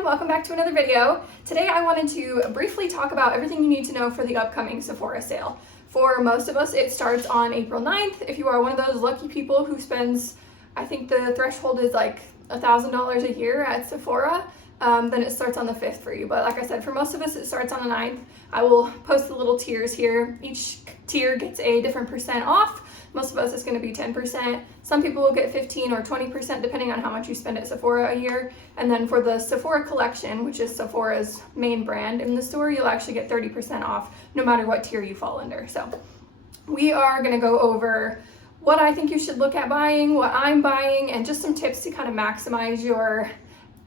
everyone, welcome back to another video. Today I wanted to briefly talk about everything you need to know for the upcoming Sephora sale. For most of us, it starts on April 9th. If you are one of those lucky people who spends, I think the threshold is like $1,000 a year at Sephora, then it starts on the 5th for you. But like I said, for most of us, it starts on the 9th. I will post the little tiers here. Each tier gets a different percent off. Most of us, it's going to be 10%. Some people will get 15 or 20% depending on how much you spend at Sephora a year. And then for the Sephora collection, which is Sephora's main brand in the store, you'll actually get 30% off no matter what tier you fall under. So we are going to go over what I think you should look at buying, what I'm buying, and just some tips to kind of maximize your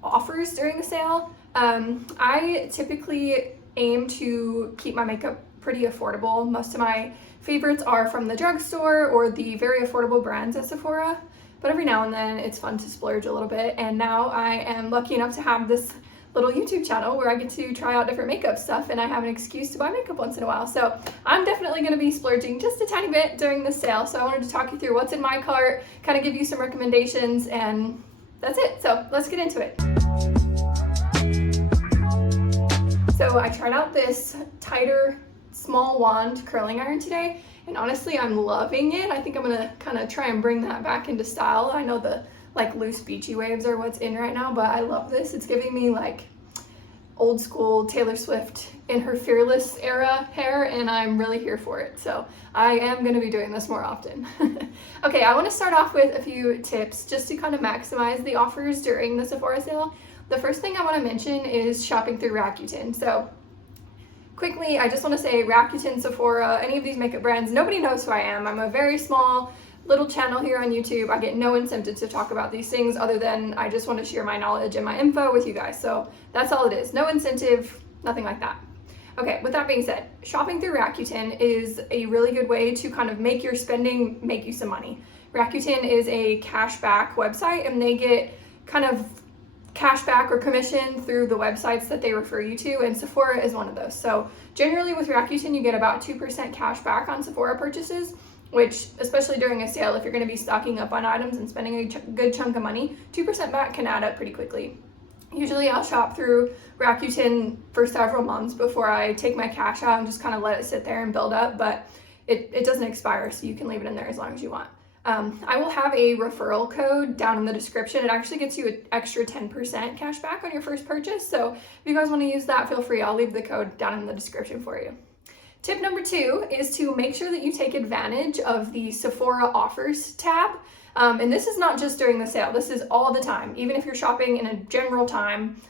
offers during the sale. I typically aim to keep my makeup pretty affordable. Most of my favorites are from the drugstore or the very affordable brands at Sephora, but every now and then it's fun to splurge a little bit. And now I am lucky enough to have this little YouTube channel where I get to try out different makeup stuff, and I have an excuse to buy makeup once in a while. So I'm definitely going to be splurging just a tiny bit during the sale. So I wanted to talk you through what's in my cart, kind of give you some recommendations, and that's it. So let's get into it. So I tried out this tighter small wand curling iron today, and honestly I'm loving it. I think I'm gonna kind of try and bring that back into style. I know the like loose beachy waves are what's in right now, but I love this. It's giving me like old school Taylor Swift in her Fearless era hair, and I'm really here for it. So I am going to be doing this more often. Okay, I want to start off with a few tips just to kind of maximize the offers during the Sephora sale. The first thing I want to mention is shopping through Rakuten. So quickly, I just want to say Rakuten, Sephora, any of these makeup brands, nobody knows who I am. I'm a very small little channel here on YouTube. I get no incentive to talk about these things other than I just want to share my knowledge and my info with you guys. So that's all it is. No incentive, nothing like that. Okay, with that being said, shopping through Rakuten is a really good way to kind of make your spending make you some money. Rakuten is a cashback website, and they get kind of cashback or commission through the websites that they refer you to, and Sephora is one of those. So generally with Rakuten, you get about 2% cash back on Sephora purchases, which, especially during a sale, if you're going to be stocking up on items and spending a good chunk of money, 2% back can add up pretty quickly. Usually I'll shop through Rakuten for several months before I take my cash out and just kind of let it sit there and build up, but it doesn't expire, so you can leave it in there as long as you want. I will have a referral code down in the description. It actually gets you an extra 10% cash back on your first purchase, so if you guys want to use that, feel free. I'll leave the code down in the description for you. Tip number 2 is to make sure that you take advantage of the Sephora offers tab. And this is not just during the sale, this is all the time. Even if you're shopping in a general time,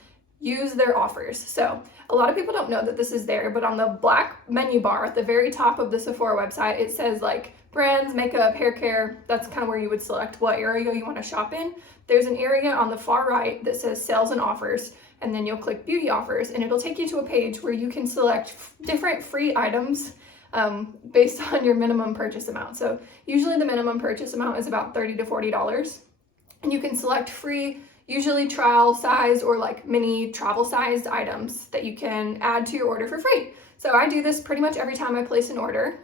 use their offers. So a lot of people don't know that this is there, but on the black menu bar at the very top of the Sephora website, it says like brands, makeup, hair care. That's kind of where you would select what area you want to shop in. There's an area on the far right that says sales and offers, and then you'll click beauty offers, and it'll take you to a page where you can select different free items based on your minimum purchase amount. So usually the minimum purchase amount is about $30 to $40, and you can select free, usually trial size or like mini travel sized items that you can add to your order for free. So I do this pretty much every time I place an order,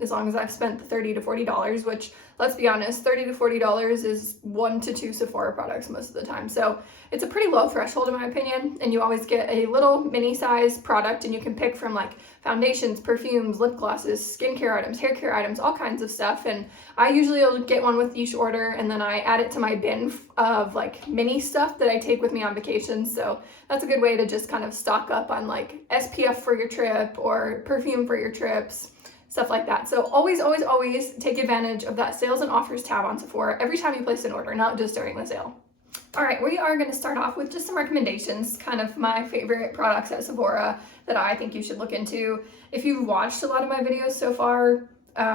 as long as I've spent the $30 to $40, which, let's be honest, $30 to $40 is 1 to 2 Sephora products most of the time. So it's a pretty low threshold in my opinion, and you always get a little mini size product, and you can pick from like foundations, perfumes, lip glosses, skincare items, hair care items, all kinds of stuff. And I usually will get one with each order, and then I add it to my bin of like mini stuff that I take with me on vacation. So that's a good way to just kind of stock up on like SPF for your trip or perfume for your trips, stuff like that. So always, always, always take advantage of that sales and offers tab on Sephora every time you place an order, not just during the sale. All right, we are going to start off with just some recommendations, kind of my favorite products at Sephora that I think you should look into. If you've watched a lot of my videos so far,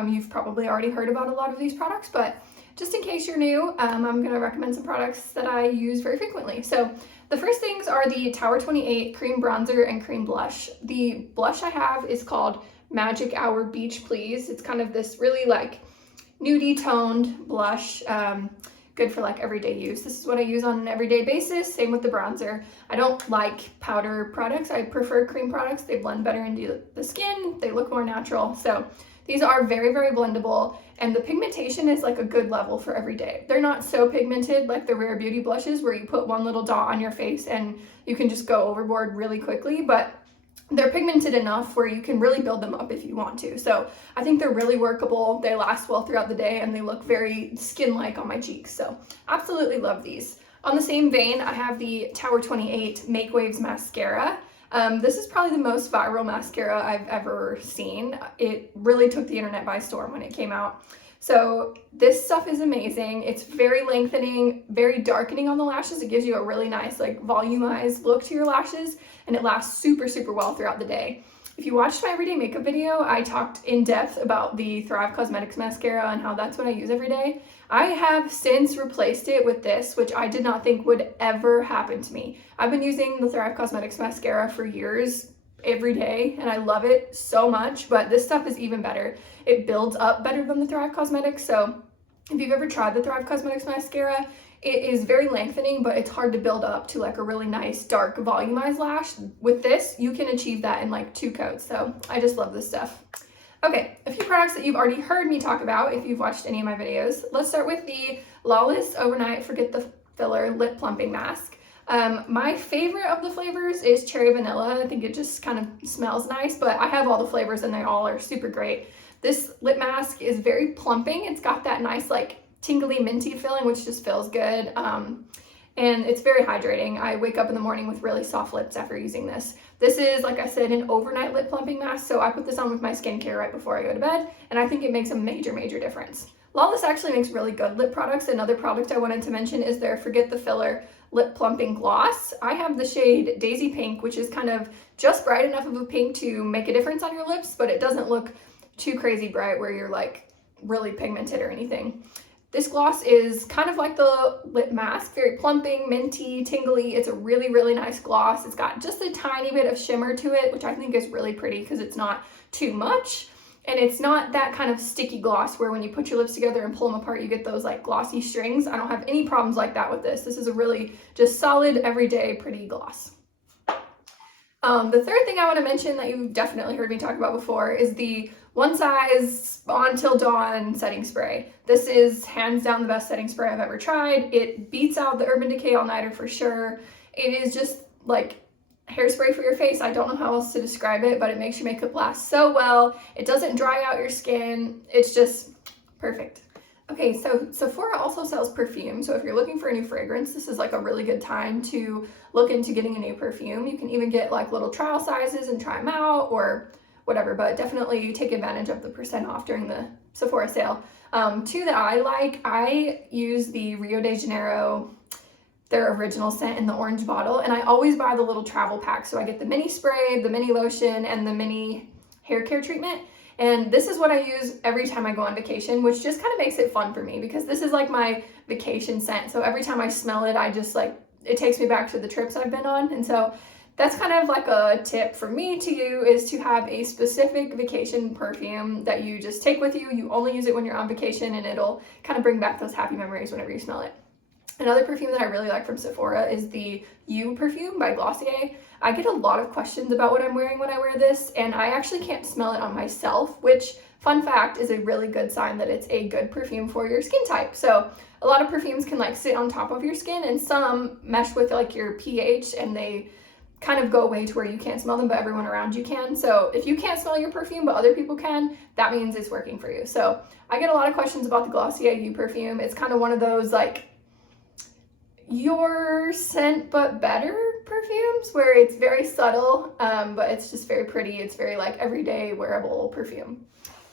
you've probably already heard about a lot of these products, but just in case you're new, I'm going to recommend some products that I use very frequently. So the first things are the Tower 28 Cream Bronzer and Cream Blush. The blush I have is called Magic Hour Beach Please. It's kind of this really like nudie toned blush, good for like everyday use. This is what I use on an everyday basis. Same with the bronzer. I don't like powder products. I prefer cream products. They blend better into the skin. They look more natural. So These are very, very blendable, and the pigmentation is like a good level for every day. They're not so pigmented like the Rare Beauty blushes where you put one little dot on your face and you can just go overboard really quickly, but they're pigmented enough where you can really build them up if you want to. So I think they're really workable. They last well throughout the day and they look very skin-like on my cheeks. So absolutely love these. On the same vein, I have the Tower 28 Make Waves Mascara. This is probably the most viral mascara I've ever seen. It really took the internet by storm when it came out. So this stuff is amazing. It's very lengthening, very darkening on the lashes. It gives you a really nice like volumized look to your lashes, and it lasts super, super well throughout the day. If you watched my everyday makeup video, I talked in depth about the Thrive Cosmetics mascara and how that's what I use every day. I have since replaced it with this, which I did not think would ever happen to me. I've been using the Thrive Cosmetics mascara for years, every day, and I love it so much, but this stuff is even better. It builds up better than the Thrive Cosmetics. So if you've ever tried the Thrive Cosmetics mascara, it is very lengthening, but it's hard to build up to like a really nice dark volumized lash. With this, you can achieve that in like 2 coats. So I just love this stuff. Okay, a few products that you've already heard me talk about if you've watched any of my videos. Let's start with the Lawless Overnight Forget the Filler Lip Plumping Mask. My favorite of the flavors is cherry vanilla. I think it just kind of smells nice, but I have all the flavors and they all are super great. This lip mask is very plumping. It's got that nice like tingly minty feeling, which just feels good. And it's very hydrating. I wake up in the morning with really soft lips after using this. This is, like I said, an overnight lip plumping mask, so I put this on with my skincare right before I go to bed, and I think it makes a major, major difference. Lawless actually makes really good lip products. Another product I wanted to mention is their Forget the Filler Lip Plumping Gloss. I have the shade Daisy Pink, which is kind of just bright enough of a pink to make a difference on your lips, but it doesn't look too crazy bright where you're like really pigmented or anything. This gloss is kind of like the lip mask, very plumping, minty, tingly. It's a really, really nice gloss. It's got just a tiny bit of shimmer to it, which I think is really pretty because it's not too much. And it's not that kind of sticky gloss where when you put your lips together and pull them apart, you get those like glossy strings. I don't have any problems like that with this. This is a really just solid, everyday, pretty gloss. The third thing I want to mention that you've definitely heard me talk about before is the One Size On Till Dawn setting spray. This is hands down the best setting spray I've ever tried. It beats out the Urban Decay All Nighter for sure. It is just like hairspray for your face. I don't know how else to describe it, but it makes your makeup last so well. It doesn't dry out your skin. It's just perfect. Okay, so Sephora also sells perfume. So if you're looking for a new fragrance, this is like a really good time to look into getting a new perfume. You can even get like little trial sizes and try them out or whatever, but definitely take advantage of the % off during the Sephora sale. Two that I like, I use the Rio de Janeiro, their original scent in the orange bottle, and I always buy the little travel pack. So I get the mini spray, the mini lotion, and the mini hair care treatment. And this is what I use every time I go on vacation, which just kind of makes it fun for me because this is like my vacation scent. So every time I smell it, I just like, it takes me back to the trips I've been on. And so that's kind of like a tip for me to you, is to have a specific vacation perfume that you just take with you. You only use it when you're on vacation and it'll kind of bring back those happy memories whenever you smell it. Another perfume that I really like from Sephora is the You perfume by Glossier. I get a lot of questions about what I'm wearing when I wear this, and I actually can't smell it on myself, which, fun fact, is a really good sign that it's a good perfume for your skin type. So a lot of perfumes can like sit on top of your skin, and some mesh with like your pH and they kind of go away to where you can't smell them, but everyone around you can. So if you can't smell your perfume, but other people can, that means it's working for you. So I get a lot of questions about the Glossier You perfume. It's kind of one of those like your scent but better perfumes where it's very subtle, but it's just very pretty. It's very like everyday wearable perfume.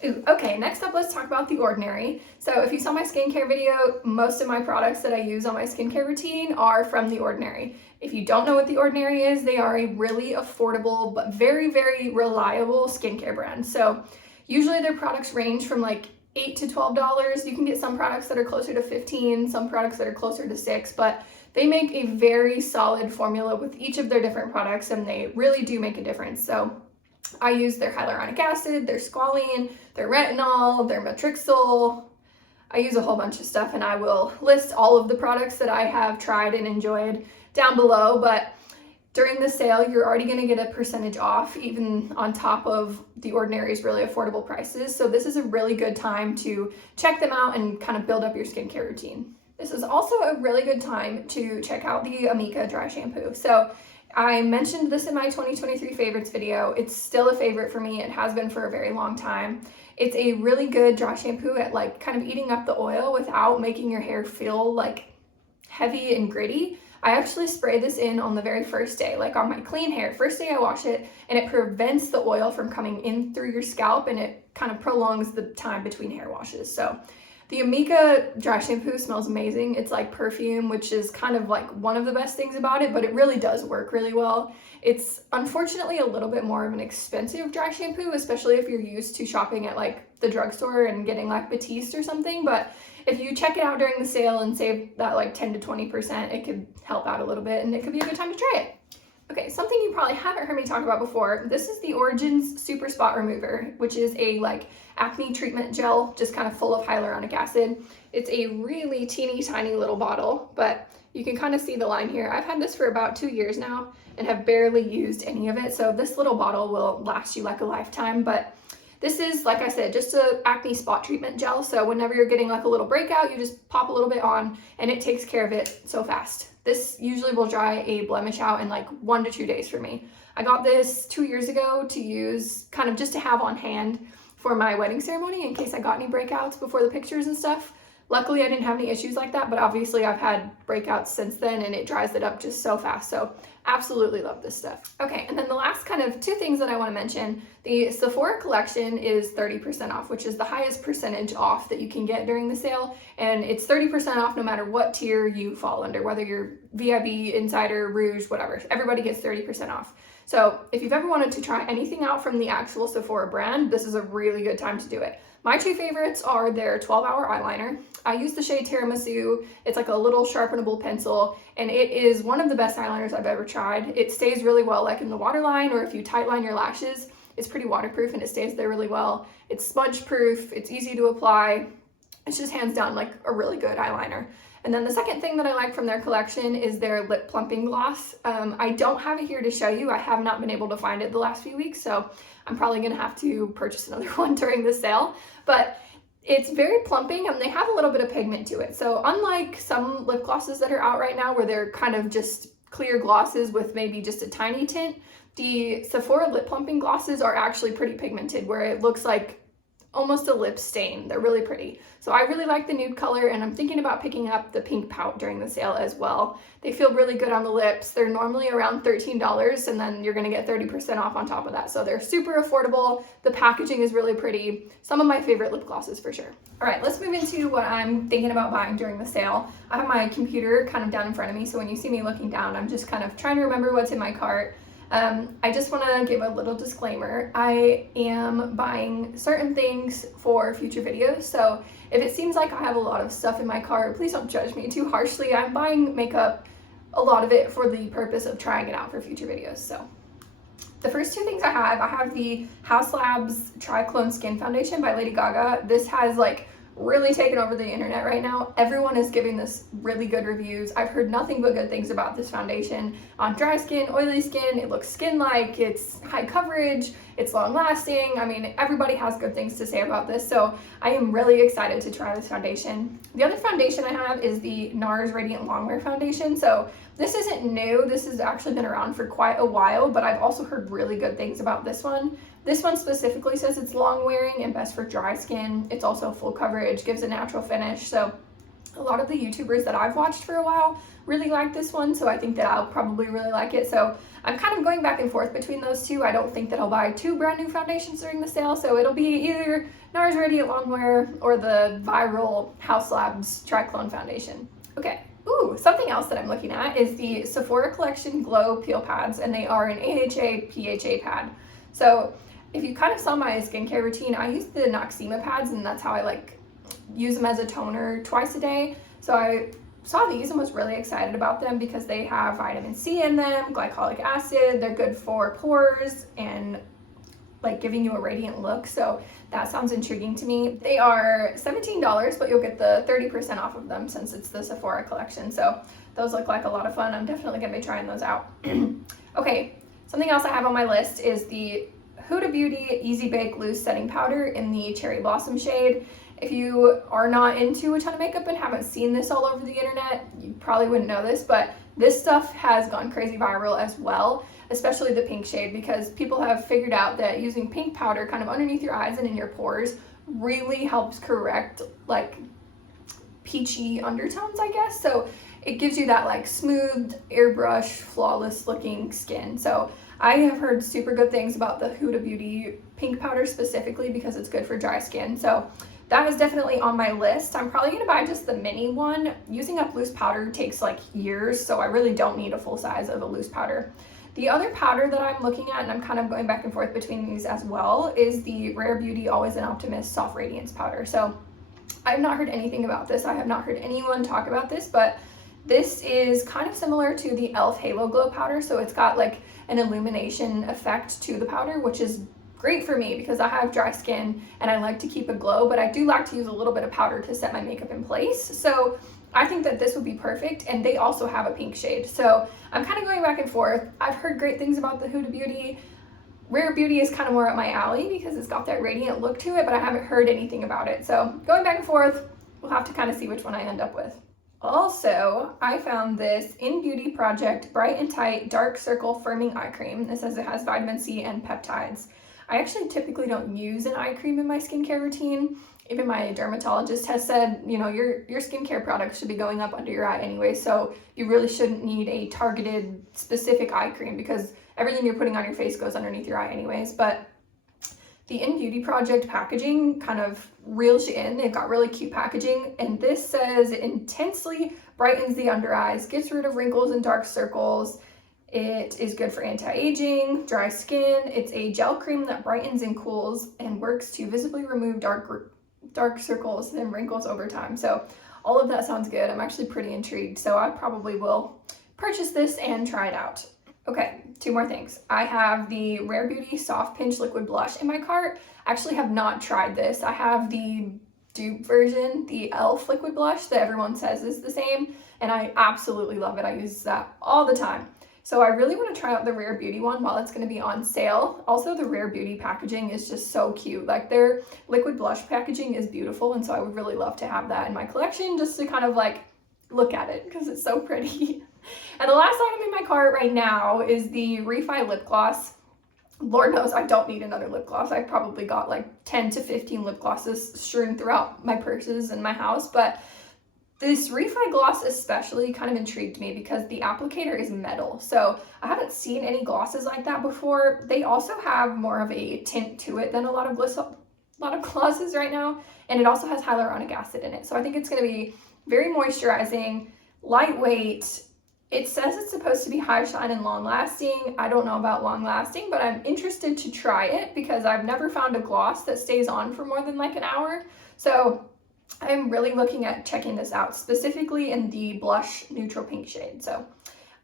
Ooh, okay, next up, let's talk about The Ordinary. So if you saw my skincare video, most of my products that I use on my skincare routine are from The Ordinary. If you don't know what The Ordinary is, they are a really affordable but very, very reliable skincare brand. So usually their products range from like $8 to $12. You can get some products that are closer to $15, some products that are closer to $6, but they make a very solid formula with each of their different products, and they really do make a difference. So I use their hyaluronic acid, their squalene, their retinol, their matrixyl. I use a whole bunch of stuff, and I will list all of the products that I have tried and enjoyed down below, but During the sale, you're already going to get a percentage off, even on top of The Ordinary's really affordable prices. So this is a really good time to check them out and kind of build up your skincare routine. This is also a really good time to check out the Amika dry shampoo. So I mentioned this in my 2023 favorites video. It's still a favorite for me. It has been for a very long time. It's a really good dry shampoo at like kind of eating up the oil without making your hair feel like heavy and gritty. I actually spray this in on the very first day, like on my clean hair. First day I wash it, and it prevents the oil from coming in through your scalp, and it kind of prolongs the time between hair washes. So the Amika dry shampoo smells amazing. It's like perfume, which is kind of like one of the best things about it, but it really does work really well. It's unfortunately a little bit more of an expensive dry shampoo, especially if you're used to shopping at like the drugstore and getting like Batiste or something. But if you check it out during the sale and save that like 10 to 20%, it could help out a little bit, and it could be a good time to try it. Okay, something you probably haven't heard me talk about before. This is the Origins Super Spot Remover, which is a like acne treatment gel, just kind of full of hyaluronic acid. It's a really teeny tiny little bottle, but you can kind of see the line here. I've had this for about 2 years now and have barely used any of it. So this little bottle will last you like a lifetime, but this is, like I said, just a acne spot treatment gel. So whenever you're getting like a little breakout, you just pop a little bit on and it takes care of it so fast. This usually will dry a blemish out in like 1 to 2 days for me. I got this 2 years ago to use kind of just to have on hand for my wedding ceremony in case I got any breakouts before the pictures and stuff. Luckily, I didn't have any issues like that, but obviously I've had breakouts since then, and it dries it up just so fast. So absolutely love this stuff. Okay, and then the last kind of 2 things that I want to mention, the Sephora collection is 30% off, which is the highest percentage off that you can get during the sale. And it's 30% off no matter what tier you fall under, whether you're VIB, Insider, Rouge, whatever. Everybody gets 30% off. So if you've ever wanted to try anything out from the actual Sephora brand, this is a really good time to do it. My 2 favorites are their 12-hour eyeliner. I use the shade Tiramisu. It's like a little sharpenable pencil, and it is one of the best eyeliners I've ever tried. It stays really well, like in the waterline, or if you tightline your lashes, it's pretty waterproof and it stays there really well. It's smudge proof, it's easy to apply. It's just hands down like a really good eyeliner. And then the second thing that I like from their collection is their lip plumping gloss. I don't have it here to show you. I have not been able to find it the last few weeks, so I'm probably gonna have to purchase another one during the sale. But it's very plumping and they have a little bit of pigment to it. So unlike some lip glosses that are out right now where they're kind of just clear glosses with maybe just a tiny tint, the Sephora lip plumping glosses are actually pretty pigmented, where it looks like almost a lip stain. They're really pretty. So I really like the nude color, and I'm thinking about picking up the pink pout during the sale as well. They feel really good on the lips. They're normally around $13, and then you're gonna get 30% off on top of that. So they're super affordable. The packaging is really pretty. Some of my favorite lip glosses for sure. All right, let's move into what I'm thinking about buying during the sale. I have my computer kind of down in front of me, so when you see me looking down, I'm just kind of trying to remember what's in my cart. I just want to give a little disclaimer. I am buying certain things for future videos, so if it seems like I have a lot of stuff in my cart, please don't judge me too harshly. I'm buying makeup, a lot of it for the purpose of trying it out for future videos. So the first 2 things I have the Haus Labs Triclone Skin Foundation by Lady Gaga. This has like really taken over the internet right now. Everyone is giving this really good reviews. I've heard nothing but good things about this foundation. On dry skin, oily skin, it looks skin-like, it's high coverage, it's long-lasting. I mean, everybody has good things to say about this, so I am really excited to try this foundation. The other foundation I have is the NARS Radiant Longwear Foundation. So this isn't new. This has actually been around for quite a while, but I've also heard really good things about this one. This one specifically says it's long wearing and best for dry skin. It's also full coverage, gives a natural finish. So a lot of the YouTubers that I've watched for a while really like this one, so I think that I'll probably really like it. So I'm kind of going back and forth between those 2. I don't think that I'll buy 2 brand new foundations during the sale, so it'll be either NARS Radiant Longwear or the viral Haus Labs Triclone Foundation. Okay. Ooh, something else that I'm looking at is the Sephora Collection Glow Peel Pads, and they are an AHA PHA pad. So if you kind of saw my skincare routine, I use the Noxema pads, and that's how I like use them as a toner twice a day. So I saw these and was really excited about them because they have vitamin C in them, glycolic acid, they're good for pores and like giving you a radiant look. So that sounds intriguing to me. They are $17, but you'll get the 30% off of them since it's the Sephora collection. So those look like a lot of fun. I'm definitely gonna be trying those out. Okay, something else I have on my list is the Huda Beauty Easy Bake Loose Setting Powder in the Cherry Blossom shade. If you are not into a ton of makeup and haven't seen this all over the internet, you probably wouldn't know this, but this stuff has gone crazy viral as well, especially the pink shade, because people have figured out that using pink powder kind of underneath your eyes and in your pores really helps correct like peachy undertones, I guess. So it gives you that like smooth, airbrush, flawless looking skin. So I have heard super good things about the Huda Beauty pink powder specifically because it's good for dry skin. So that is definitely on my list. I'm probably gonna buy just the mini one. Using up loose powder takes like years, so I really don't need a full size of a loose powder. The other powder that I'm looking at, and I'm kind of going back and forth between these as well, is the Rare Beauty Always an Optimist Soft Radiance Powder. So I've not heard anything about this. I have not heard anyone talk about this, but this is kind of similar to the e.l.f. Halo Glow powder. So it's got like an illumination effect to the powder, which is great for me because I have dry skin and I like to keep a glow, but I do like to use a little bit of powder to set my makeup in place. So I think that this would be perfect, and they also have a pink shade. So I'm kind of going back and forth. I've heard great things about the Huda Beauty. Rare Beauty is kind of more up my alley because it's got that radiant look to it, but I haven't heard anything about it. So going back and forth, we'll have to kind of see which one I end up with. Also, I found this In Beauty Project Bright and Tight Dark Circle Firming Eye Cream. It says it has vitamin C and peptides. I actually typically don't use an eye cream in my skincare routine. Even my dermatologist has said, you know, your skincare products should be going up under your eye anyway, so you really shouldn't need a targeted specific eye cream because everything you're putting on your face goes underneath your eye anyways. But the In Beauty Project packaging kind of reels you in. They've got really cute packaging, and this says it intensely brightens the under eyes, gets rid of wrinkles and dark circles. It is good for anti-aging, dry skin. It's a gel cream that brightens and cools and works to visibly remove dark circles and wrinkles over time. So all of that sounds good. I'm actually pretty intrigued, so I probably will purchase this and try it out. Okay, two more things. I have the Rare Beauty Soft Pinch Liquid Blush in my cart. I actually have not tried this. I have the dupe version, the e.l.f. liquid blush that everyone says is the same, and I absolutely love it. I use that all the time. So I really want to try out the Rare Beauty one while it's going to be on sale. Also, the Rare Beauty packaging is just so cute. Like their liquid blush packaging is beautiful, and so I would really love to have that in my collection just to kind of like look at it because it's so pretty. And the last item in my cart right now is the Refi lip gloss. Lord knows I don't need another lip gloss. I've probably got like 10 to 15 lip glosses strewn throughout my purses in my house, but this Refi gloss especially kind of intrigued me because the applicator is metal. So I haven't seen any glosses like that before. They also have more of a tint to it than a lot of glosses right now. And it also has hyaluronic acid in it. So I think it's going to be very moisturizing, lightweight. It says it's supposed to be high shine and long lasting. I don't know about long lasting, but I'm interested to try it because I've never found a gloss that stays on for more than like an hour. So I'm really looking at checking this out, specifically in the blush neutral pink shade. So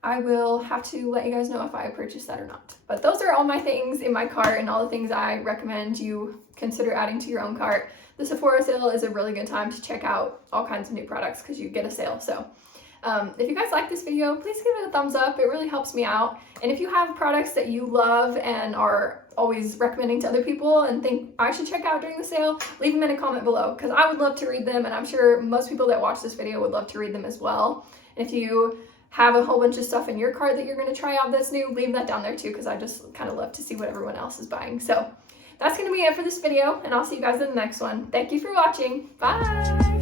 I will have to let you guys know if I purchase that or not. But those are all my things in my cart and all the things I recommend you consider adding to your own cart. The Sephora sale is a really good time to check out all kinds of new products because you get a sale. So if you guys like this video, please give it a thumbs up. It really helps me out. And if you have products that you love and are always recommending to other people and think I should check out during the sale, leave them in a comment below because I would love to read them, and I'm sure most people that watch this video would love to read them as well. And if you have a whole bunch of stuff in your cart that you're going to try out that's new, leave that down there too because I just kind of love to see what everyone else is buying. So that's going to be it for this video, and I'll see you guys in the next one. Thank you for watching. Bye!